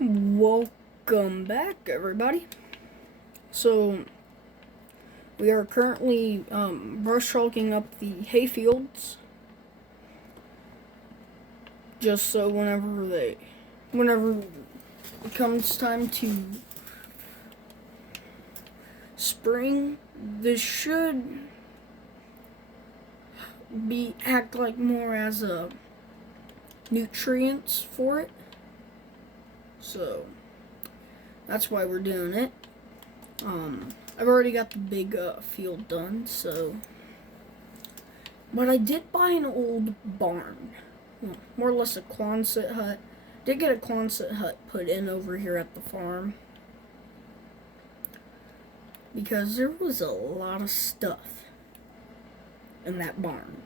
Welcome back, everybody. So, we are currently brush hogging up the hay fields, just so whenever it comes time to spring, this should act like more as a nutrients for it. So, that's why we're doing it. I've already got the big field done, so. But I did buy an old barn. Well, more or less a Quonset hut. Did get a Quonset hut put in over here at the farm. Because there was a lot of stuff in that barn.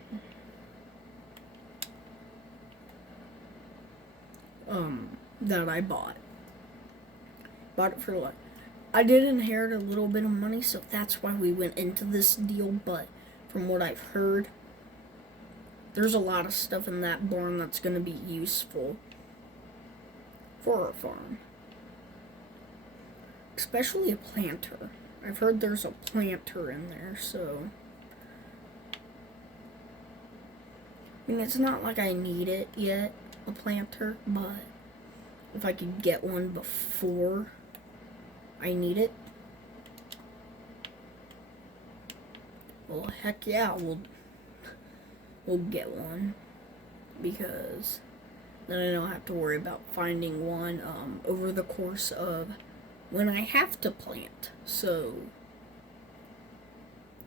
That I bought. Bought it for like. I did inherit a little bit of money, so that's why we went into this deal, but from what I've heard, there's a lot of stuff in that barn that's going to be useful for our farm. Especially a planter. I've heard there's a planter in there, so. I mean, it's not like I need it yet, a planter, but if I could get one before I need it, well, heck yeah, we'll get one, because then I don't have to worry about finding one over the course of when I have to plant. So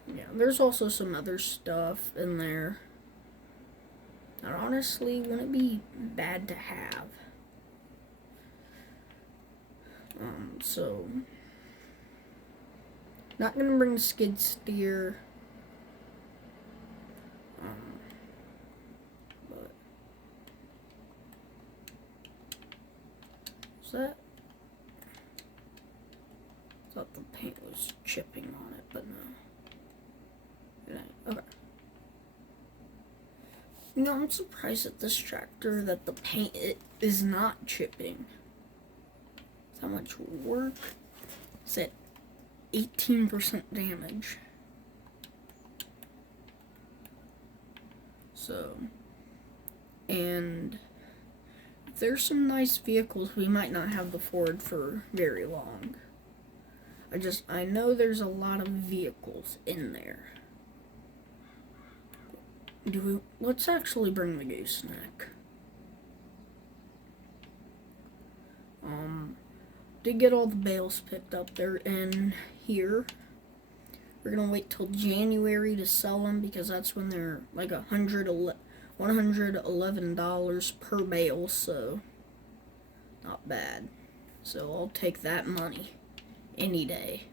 yeah, there's also some other stuff in there that honestly wouldn't be bad to have. So not gonna bring the skid steer. But is that? Thought the paint was chipping on it, but no. It ain't. Okay. You know, I'm surprised at this tractor that the paint is not chipping. How much work? It's at 18% damage. So, and there's some nice vehicles. We might not have the Ford for very long. I know there's a lot of vehicles in there. Let's actually bring the gooseneck. Did get all the bales picked up. They're in here. We're gonna wait till January to sell them because that's when they're like $111 per bale, so not bad. So I'll take that money any day.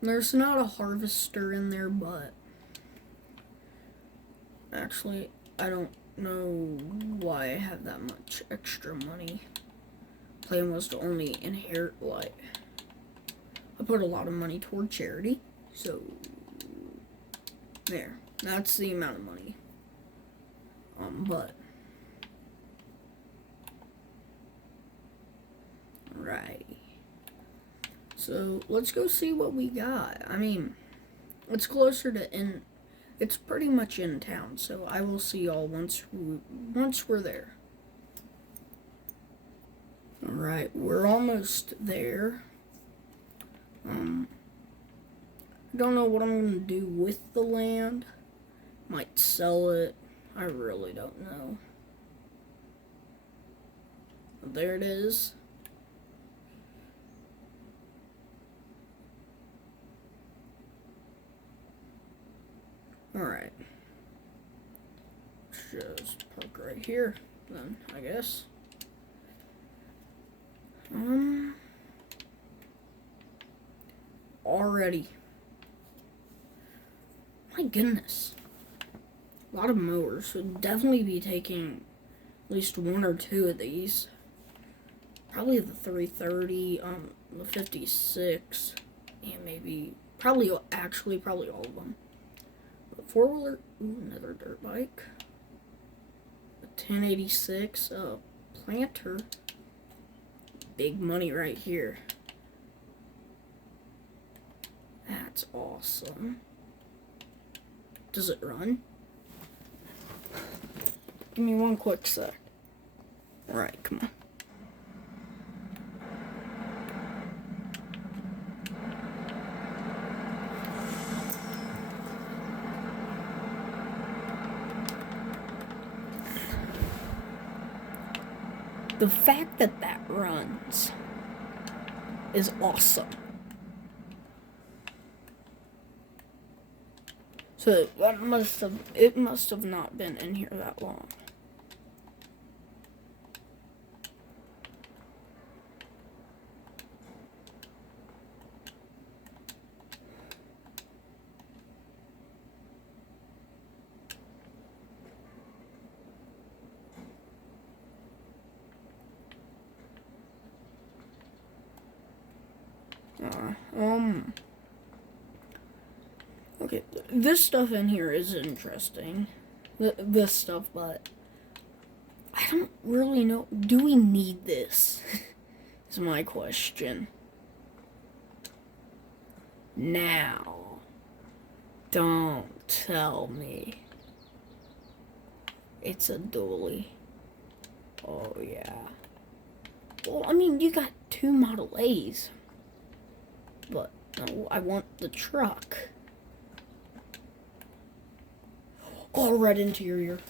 There's not a harvester in there, but actually, I don't know why I have that much extra money. Plan was to only inherit what? I put a lot of money toward charity, so there. That's the amount of money. But right. So let's go see what we got. I mean, it's closer to it's pretty much in town, so I will see y'all once we're there. Alright, we're almost there. I don't know what I'm gonna do with the land. Might sell it. I really don't know. There it is. Alright. Just park right here, then, I guess. Already. My goodness. A lot of mowers. Would definitely be taking at least one or two of these. Probably the 330, the 56, and maybe, probably all of them. four-wheeler. Ooh, another dirt bike. A 1086, planter. Big money right here. That's awesome. Does it run? Give me one quick sec. Alright, come on. The fact that that runs is awesome. So that it must have not been in here that long. Okay, this stuff in here is interesting. This stuff, but I don't really know. Do we need this? Is my question. Now, don't tell me it's a dually. Oh, yeah. Well, I mean, you got 2 Model A's. But, no, I want the truck. All red interior.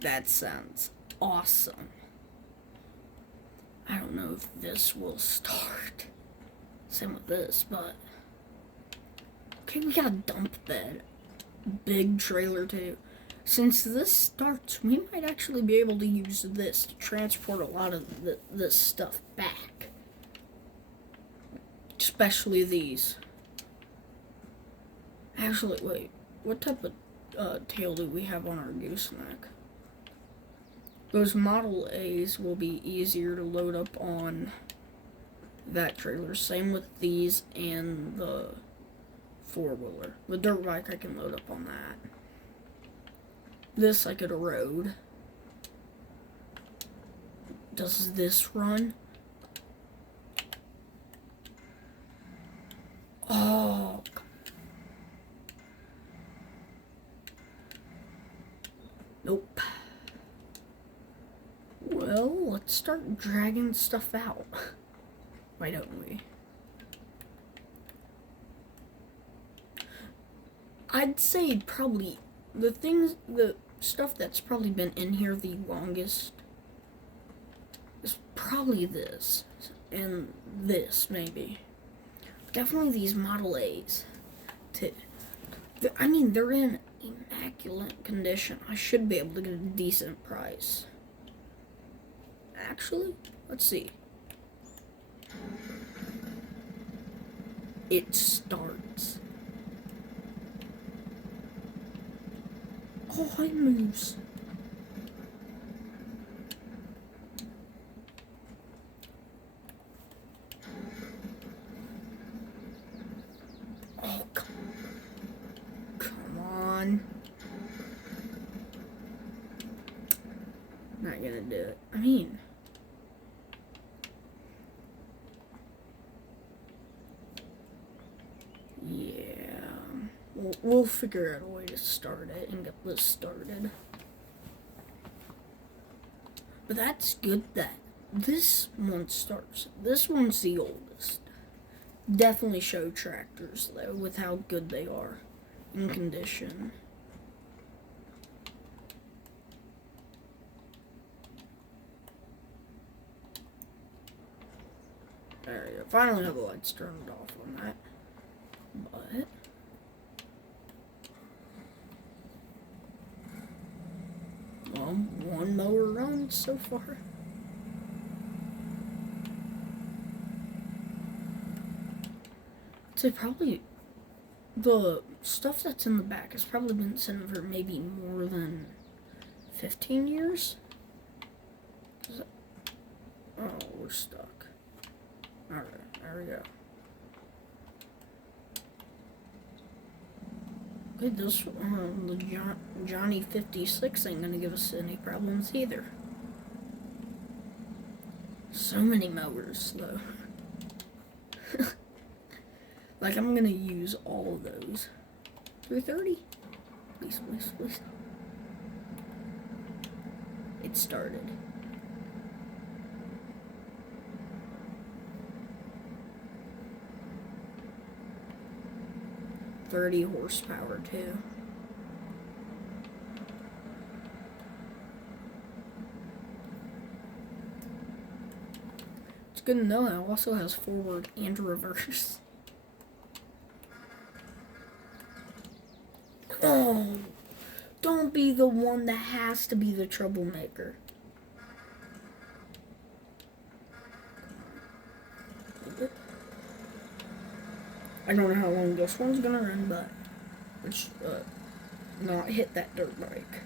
That sounds awesome. I don't know if this will start. Same with this, but... Okay, we got a dump bed. Big trailer, too. Since this starts, we might actually be able to use this to transport a lot of this stuff back. Especially these. Actually, wait. What type of tail do we have on our gooseneck? Those Model A's will be easier to load up on that trailer. Same with these and the four-wheeler. The dirt bike, I can load up on that. This I could erode. Does this run? Oh. Nope. Well, let's start dragging stuff out. Why don't we? I'd say probably the stuff that's probably been in here the longest is probably this and this, maybe. Definitely these Model A's. I mean, they're in immaculate condition. I should be able to get a decent price. Actually, let's see. It starts. Oh, it moves. Oh, come on. Not gonna do it. I mean... yeah. We'll figure out a way to start it and get this started. But that's good that this one starts. This one's the oldest. Definitely show tractors, though, with how good they are in condition. There you go. Finally have the lights turned off on that. But... one mower run so far. So probably the stuff that's in the back has probably been sitting for maybe more than 15 years. Oh, we're stuck. Alright, there we go. Okay, this the Johnny 56 ain't gonna give us any problems either. So many mowers, though. Like, I'm gonna use all of those. 330? Please, please, please. It started. .30 horsepower, too. It's good to know it also has forward and reverse. Oh, don't be the one that has to be the troublemaker. I don't know how long this one's gonna run, but let's not hit that dirt bike.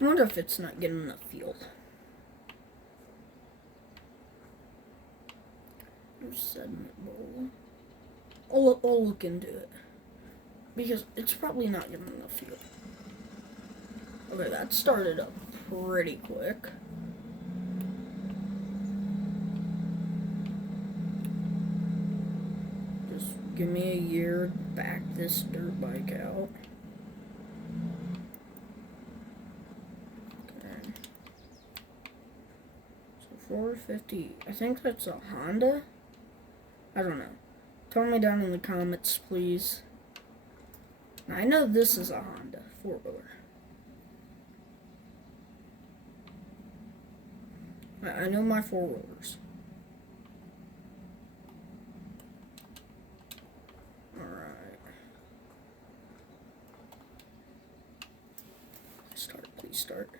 I wonder if it's not getting enough fuel. Sediment bowl. I'll look into it. Because it's probably not getting enough fuel. Okay, that started up pretty quick. Just give me a year to back this dirt bike out. Okay. So 450. I think that's a Honda? I don't know. Tell me down in the comments, please. Now, I know this is a Honda 4-wheeler. I know my 4-wheelers. Alright. Start, please start.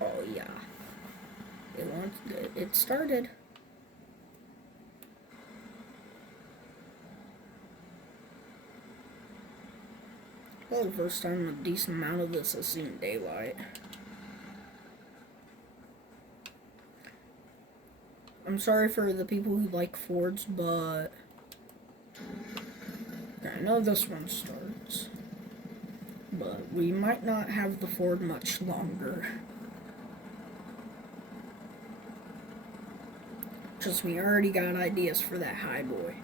Oh yeah. It started. Well, the first time a decent amount of this has seen daylight. I'm sorry for the people who like Fords, but I know this one starts. But we might not have the Ford much longer. Trust me, I already got ideas for that high boy.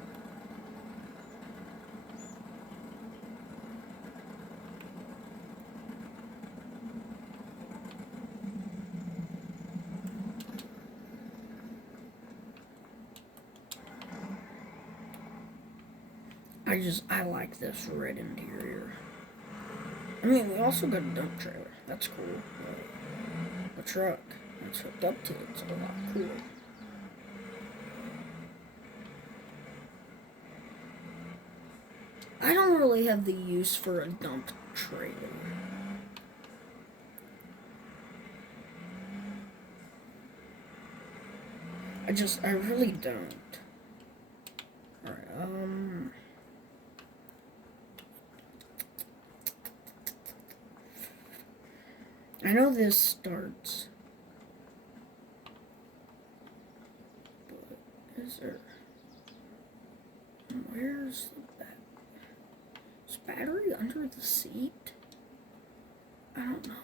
I like this red interior. I mean, we also got a dump trailer. That's cool. But a truck that's hooked up to it's a lot cooler. I don't really have the use for a dump trailer. I really don't. Alright, I know this starts. But is there... Where's the battery under the seat? I don't know.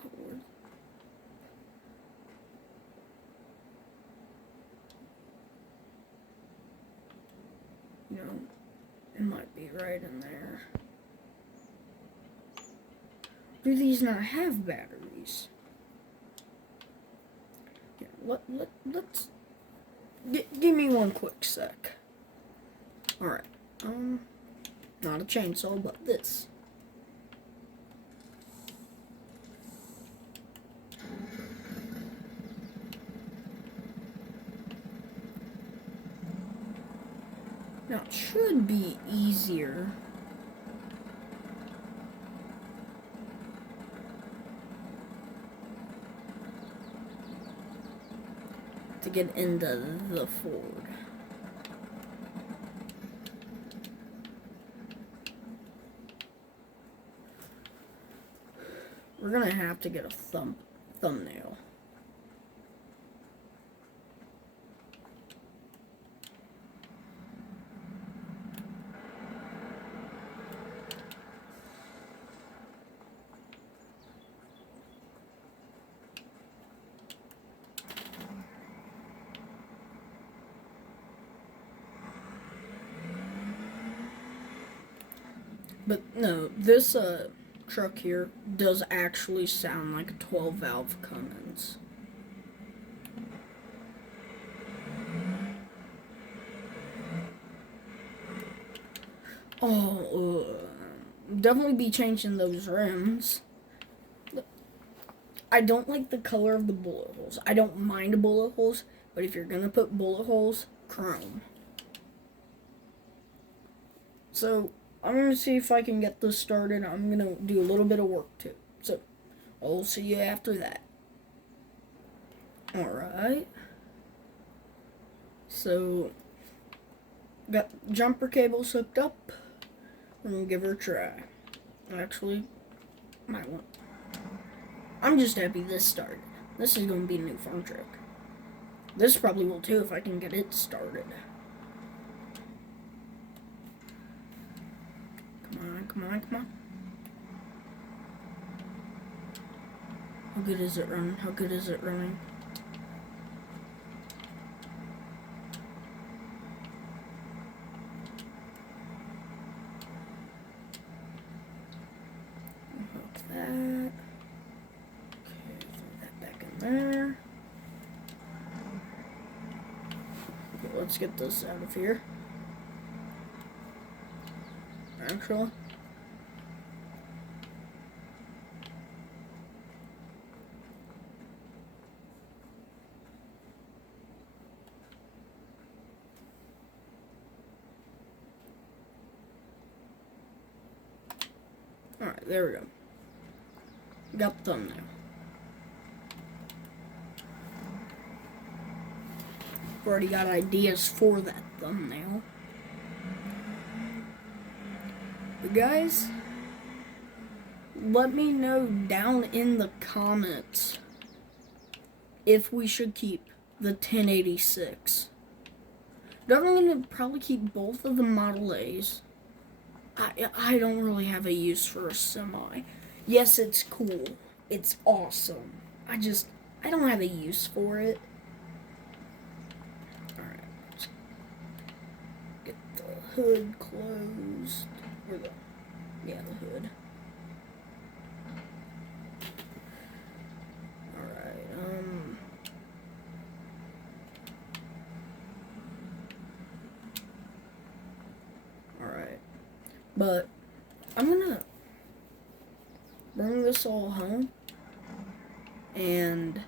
You know, it might be right in there. Do these not have batteries? Yeah, let's... Give me one quick sec. Alright, not a chainsaw, but this. Now, it should be easier to get into the Ford. we're gonna have to get a thumbnail. But no, this truck here does actually sound like a 12 valve Cummins. Oh, definitely be changing those rims. I don't like the color of the bullet holes. I don't mind bullet holes, but if you're gonna put bullet holes, chrome. So I'm gonna see if I can get this started. I'm gonna do a little bit of work too. So I'll see you after that. Alright. So got jumper cables hooked up. We're gonna give her a try. Actually, might want. I'm just happy this started. This is gonna be a new farm truck. This probably will too if I can get it started. Come on. How good is it running? Hook that. Okay, throw that back in there. Okay, let's get this out of here. Actually. Alright, there we go. Got the thumbnail. I've already got ideas for that thumbnail. But guys, let me know down in the comments if we should keep the 1086. Definitely gonna probably keep both of the Model A's. I don't really have a use for a semi. Yes, it's cool. It's awesome. I don't have a use for it. Alright, let's get the hood closed. The hood. Alright, Alright. But I'm gonna bring this all home and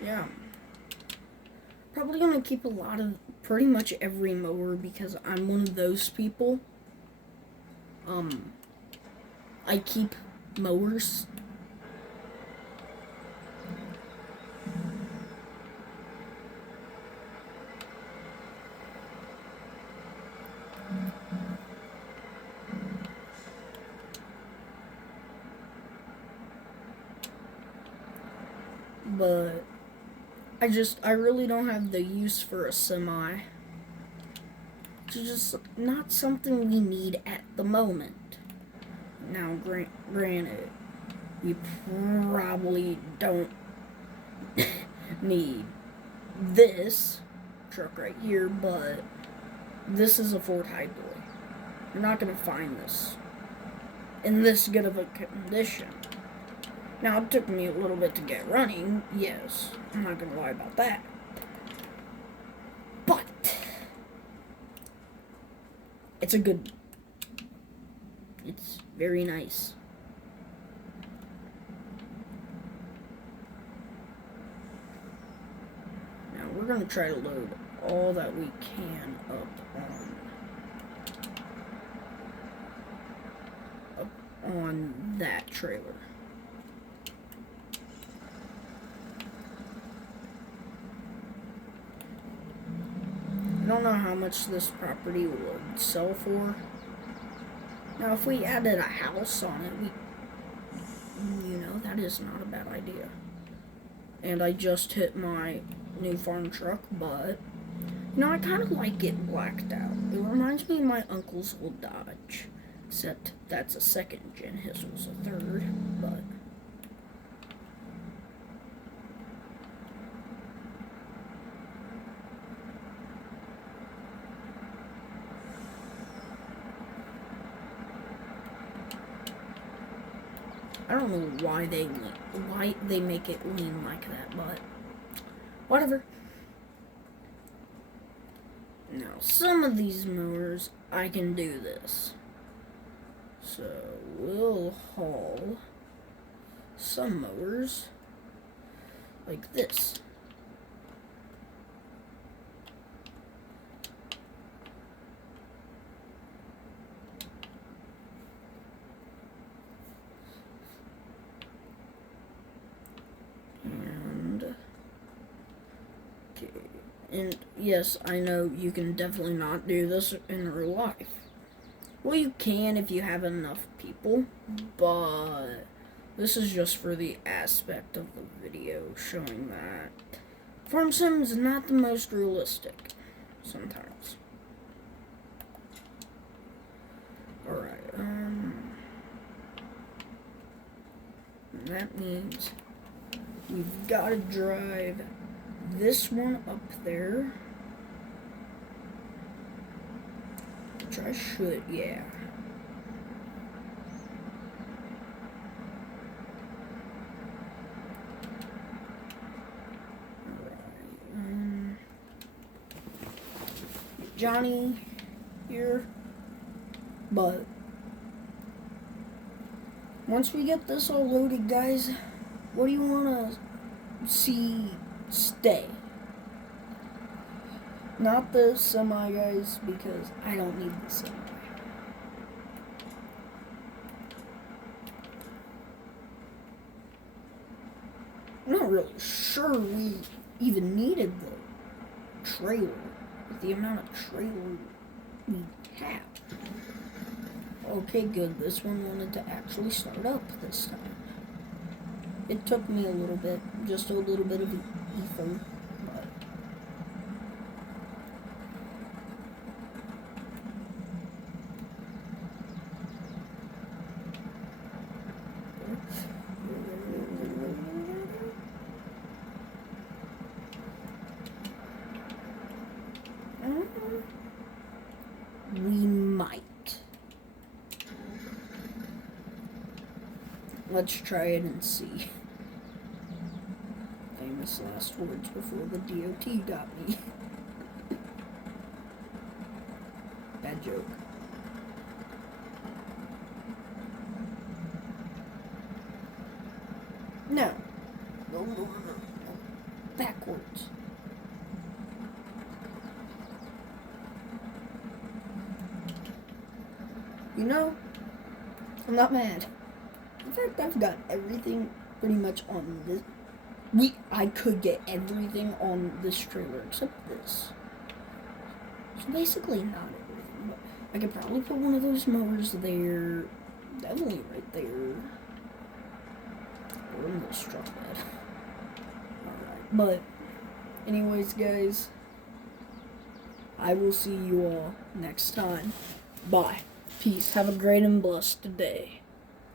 yeah, probably gonna keep pretty much every mower because I'm one of those people. I keep mowers. But I really don't have the use for a semi. It's just not something we need at the moment. Now, granted, we probably don't need this truck right here, but this is a Ford Highboy. You're not going to find this in this good of a condition. Now, it took me a little bit to get running, yes. I'm not going to lie about that. But it's very nice. Now, we're going to try to load all that we can up on that trailer. I don't know how much this property would sell for, Now, if we added a house on it, that is not a bad idea. And I just hit my new farm truck, but, I kind of like it blacked out. It reminds me of my uncle's old Dodge, except that's a second gen, his was a third, but... I don't know why they make it lean like that, but whatever. Now, some of these mowers, I can do this. So, we'll haul some mowers like this. And yes, I know you can definitely not do this in real life. Well, you can if you have enough people, but this is just for the aspect of the video showing that farm sim is not the most realistic sometimes. Alright, that means we've got to drive this one up there, which I should, yeah. Alright, Johnny here, but once we get this all loaded, guys, what do you want to see stay? Not the semi, guys, because I don't need the semi. I'm not really sure we even needed the trailer with the amount of trailer we have. Okay, good. This one wanted to actually start up this time. It took me a little bit, just a little bit of ether, but... we might. Let's try it and see. Famous last words before the DOT got me. Bad joke. No. No. Backwards. I'm not mad. In fact, I've got everything pretty much on this. I could get everything on this trailer except this. So basically not everything, but I could probably put one of those mowers there. Definitely right there. Or in the straw bed. Alright, but anyways, guys, I will see you all next time. Bye. Peace. Have a great and blessed day.